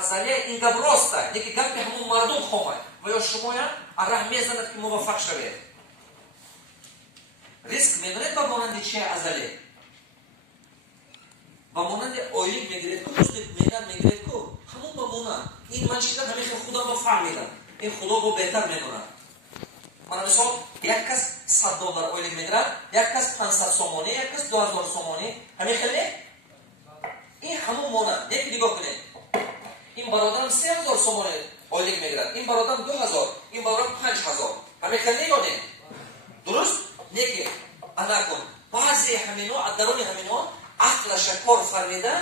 азалия ин гап роста, неки гапи ҳамон мардум хомад ва ё шумоям арраҳ мезанад ки муваффақ шавед. Риск медонед ба монанди чи азалия? ба монанди ойлик мегиред ку, пустик медан мегиред ку, ҳамон ба монанд. Ин ман чидан ҳамеша худам ба фаҳмидам. Ин худо бо беҳтар медонад. Мана мисол, як кас $100 ойлик мегирад, як кас 500 сомонӣ, як кас 2000 сомонӣ. Ҳамеша не? Ин ҳамон монанд. Неки нигоҳ кунед. Ин бародарам 3000 сомонӣ ойлик мегирад. Ин бародарам 2000, ин бародарам 5000. Ҳамеша не ё не? Дуруст? Неки ана кун. Баъзе ҳамино, аз дарони ҳамино ақлаша кор фармида,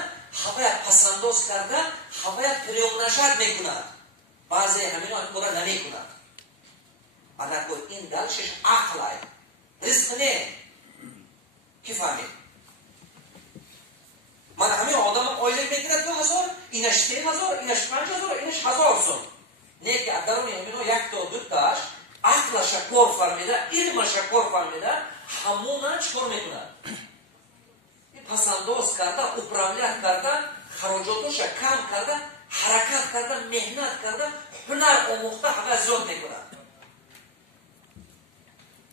ҳавая пасандоз карда, ҳавая приёмнашад мекунад. Баъзе ҳамино ин кора намекунад. Ана кун ин далшиш ақлай. Ризқ не. Ки фаҳмид? Ман ҳамин одам ойлик мегирад 2000, инаш 3000, инаш 5000, инаш 1000 сом. Неки аз дарони ҳамино якто дуташ ақлаша кор фармида, илмаша кор фармида, ҳамона чикор мекунад? пасандоз карда, управлят карда, хароҷотоша кам карда, ҳаракат карда, меҳнат карда, ҳунар омӯхта ҳава зиёд мекунад.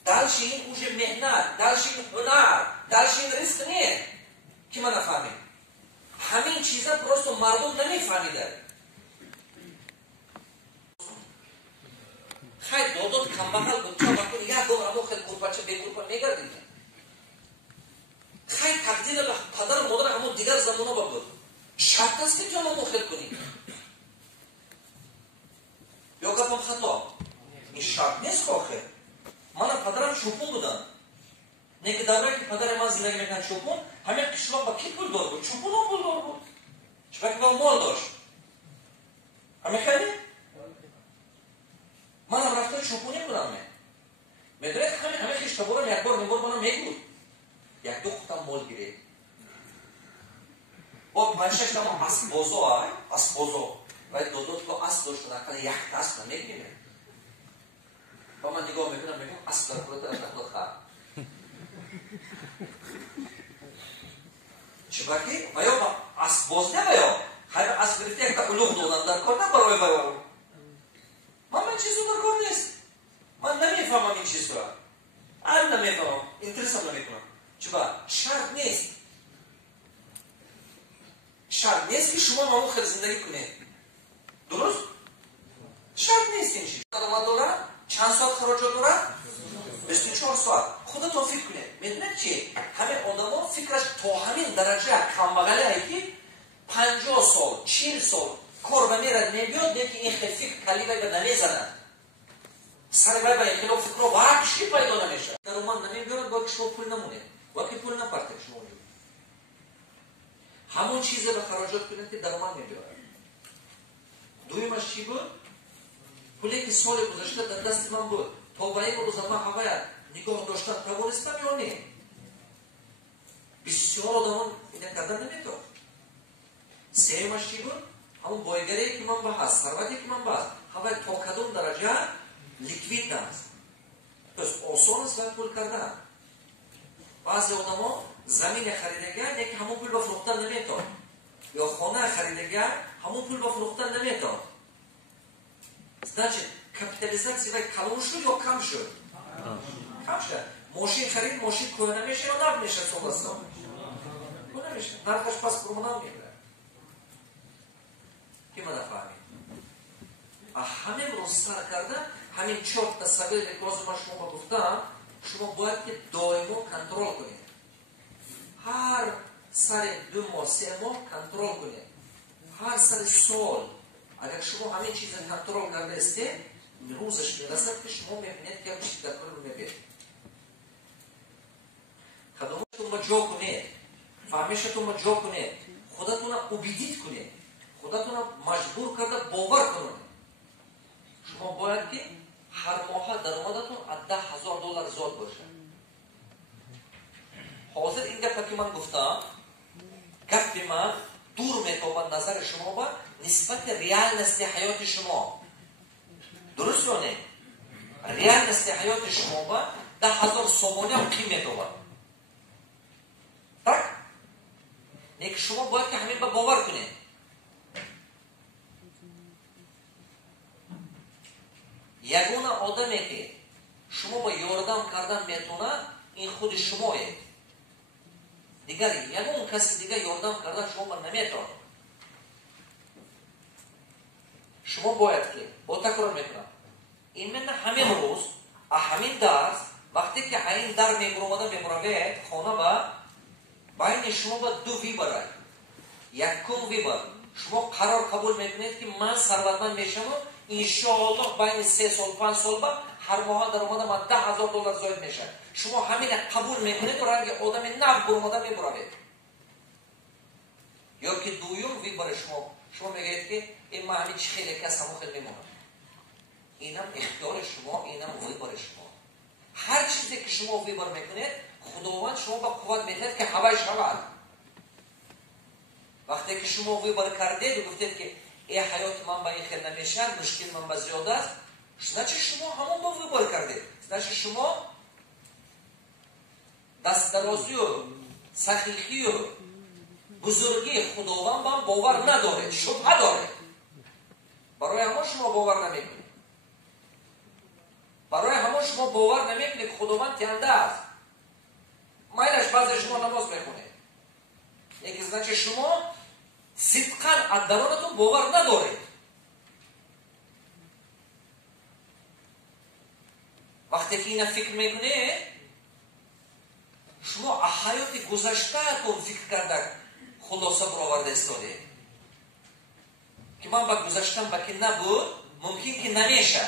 Далши ин уже меҳнат, далши ин ҳунар, далши ин риск не. Ки ма нафаҳмед? ҳамин чиза просто мардум намефаҳмидад. хай додод камбағал буд, чабаку як бор амо хел гурпача бегурпа мегардид. хай тақдир ба падар модар амо дигар замона ба буд. шарт аст ки ҷон амо хел кунӣ. ё гапам хато. ин шарт нест охир. мана падарам чӯпун будам. неки даврае ки падари ман зиндагӣ мекард чӯпун, ҳамин қишлоқ ба ки пулдор буд? чӯпунон пулдор буд. чӯбаки ба мол дошт. ҳамихайли? манам рафта чӯпунӣ кунам ме. медонед ҳамин хиштаборам якбор нимбор манам мегуд. як ду хутам мол гиред. О паншаштам асбозо ай, асбозо. Вай додод ко ас дошта накала як таст намегиме. Ба ман нигоҳ мекунам мегӯям ас дар кулата рафта ха. чӯбаки аё ба асбоз не аё. Хай ас гирифта як та улуғ додам дар кор на барои барои. Ман чизу дар кор нест. Ман намефаҳмам ин чизро. Ан намефаҳмам. Интересам намекунам. чӯба шарт нест. шарт нест ки шумо маъмул хел зиндагӣ кунед. дуруст? шарт нест ин чиз. даромад дорад? чанд соат хароҷот дорад? 24 соат. худатон фикр кунед. медонед чи? ҳамин одамо фикраш то ҳамин дараҷа камбағалае ки 50 сол, 40 сол кор ба мерад мебиёд, неки ин хел фикр каливай ба намезанад. сари вай ба инқилоб фикро вақши пайдо намешавад. даромад намебиёрад, бояд ки шумо пул намонед. وقتی پول نپرتید شما رو همون چیزه به خراجات کنید که درآمد می‌بیاره. دویمش چی بود؟ پولی که سال گذشته در دست من بود تا به این روز من هوایت نگاه داشتن توانستم یا نه؟ بسیار آدمان این کردن نمی‌تون. سومش چی بود؟ همون بایگری که من بحث، ثروتی که من بحث هوایت تا کدوم درجه لیکوید است. پس آسان است پول کردن. بعضی آدما زمین خریدگر یک همون پول با فروختن نمیتون یا خانه خریدگر همون پول با فروختن نمیتون. значит کپیتالیزاسیا کلان شد یا کم شد؟ کم شد. ماشین خرید ماشین کهنه میشه یا نو میشه سال‌ها؟ کهنه میشه. نرخش پس پرمانان میره. کی ما نفهمید؟ همین رو سر کرده همین چهار تا سبیل که ما شما گفتم شما باید که دائما کنترل کنید. هر سر 2 ماه 3 ماه کنترل کنید. هر سر سال اگر شما همین چیز کنترل کرده استید روزش میرسد که شما میبینید که همین شدت رو میبینید. خدماتتون با جا کنید. فهمشتون با جا کنید. خودتون رو اوبیدیت کنید. خودتون رو مجبور کرده باور کنید. شما باید که هر ماه درآمدتون از $10,000 زیاد باشه. حاضر این گپی که من گفتم گپی من دور میتابد نظر شما با نسبت ریال نسل حیات شما. درست یا نه؟ ریال نسل حیات شما با 10,000 سومانی هم کی میتابد. tak؟ نیک شما باید که همین با باور کنید. یگونه آدمی که شما با یاردم کردن میتونه این خود شماه. دیگر یگون کسی دیگر یاردم کردن شما با نمیتونه. شما باید که با تکرار میکنم این من همین روز همین درس وقتی که این در میبروید خانه با بین شما با دو ویبر یکم ویبر شما قرار قبول میکنید که من ثروتمند میشم و انشاءالله بین 3 سال 5 سال بعد هر ماه درآمد من $10,000 زاید میشه. شما همین قبول میکنید و رنگ آدم نقد برآمده میبروید. یا که دویم ویبر شما میگید که این من همین خیلی کس همون خیلی میمونم. اینم اختیار شما، اینم ویبر شما. هر چیزی که شما ویبر میکنید خداوند شما با قوت میدهد که هوای شود. وقتی که شما ویبر کردید و گفتید که ای حیات من با این خیلی نمیشه، مشکل من با زیاده است، نچه شما همون با ویبر کردید. نچه شما دست درازی و سخیخی و بزرگی خداوند با باور نداره، شبهه داره. برای همون شما باور نمیکنید. برای همون شما باور نمیکنید که خداوند تنده است. مایلش بعضی شما نماز میخونه. یکی زنچه شما صدقاً از درونتون باور ندارید. وقتی که اینا فکر میکنید شما حیات گذشته تون فکر کرده خلاصه برآورده استاده که من با گذشتم با که نبود ممکن که نمیشه.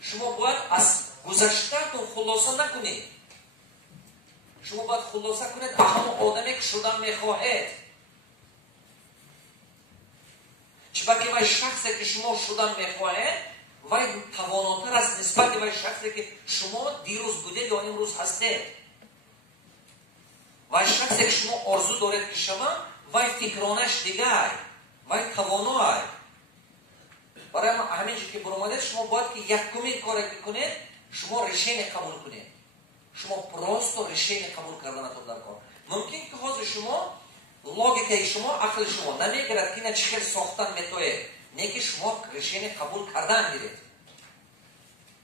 شما باید از گذشته تون خلاصه نکنید. شما باید خلاصه کنید همون آدمی که شدن میخواهید. چه که وای شخصی که شما شدن میخواهید وای تواناتر است نسبت وای شخصی که شما دیروز بودید یا امروز هستید. وای شخصی که شما آرزو دارید که شما وای فکرانش دیگر وای توانای. برای همینجا که برآمده شما باید که یکمین کاری بکنید شما رشین قبول کنید. شما پراست و رشین قبول کردنتون در کار. ممکن که حاضر شما لوگیکای شما عقل شما نمیگرد که نه چه خیلی ساختن میتوه نه که شما رشین قبول کردن گیرید.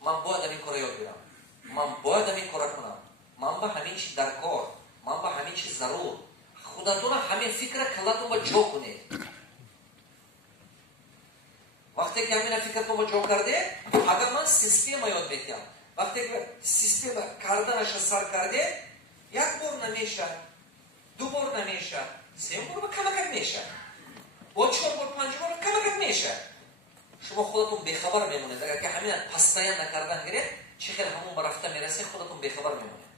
من باید این کار یاد بگیرم. من باید این کار کنم. من با همین چی در کار. من با همین چی ضرور. خودتون همین فکر کلتون با جا کنید. وقتی که همین فکرتون با جا کرده اگر من سیستم یاد بگیرم وقتی که سیستم کردنش سر کرده یک بار نمیشه 2 بار نمیشه 3 بار کمک میشه با 4 بار 5 بار کمک میشه. شما خودتون بیخبر میمونید. اگر که همین پستایم نکردن گیره چه خیلی همون برفته میرسه خودتون بیخبر میمونید.